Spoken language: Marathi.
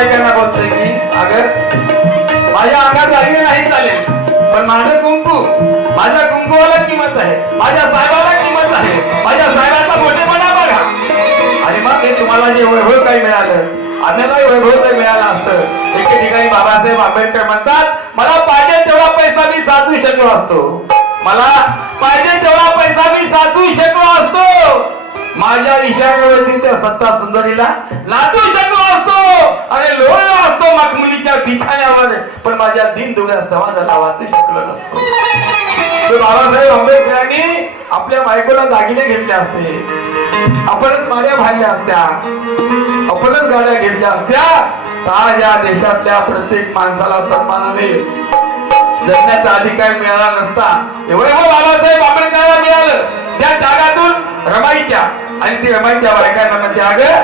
बायकांना बोलतोय की अगं माझ्या अंगात राहिलं नाही चालेल. पण माझं कुंकू माझ्या कुंकुवाला किंमत आहे. माझ्या साहेबाला किंमत आहे. माझ्या साहेबाचा मोठेपणा बघा. आणि मग ते तुम्हाला जे वैभव काही मिळालं अन्यालाही वैभव काही मिळालं असतं. एके ठिकाणी बाबासाहेब आंबेडकर म्हणतात मला पाहिजे तेवढा पैसा मी साचू शकलो असतो. मला पाहिजे तेवढा पैसा मी साचू शकलो असतो. माझ्या ईशान्यवरती त्या सत्ता सुंदरीला लाचू शकलो असतो आणि लोळलो असतो मखमुलीच्या बिछाण्यावर पण माझ्या दिन दुग्या समाजाला वाचू शकलो नसतो. बाबासाहेब आंबेडकरांनी आपल्या बायकोला दागिने घेतले असते. आपणच माड्या भांडल्या असत्या. आपणच गाड्या घेतल्या असत्या. तर या देशातल्या प्रत्येक माणसाला सन्मानाने जगण्याचा अधिकार मिळाला नसता. एवढं हो बाबासाहेब आंबेडकरांना मिळालं? त्या जागातून रमाईच्या. आणि ती रमाईच्या बायकांना म्हणजे अगं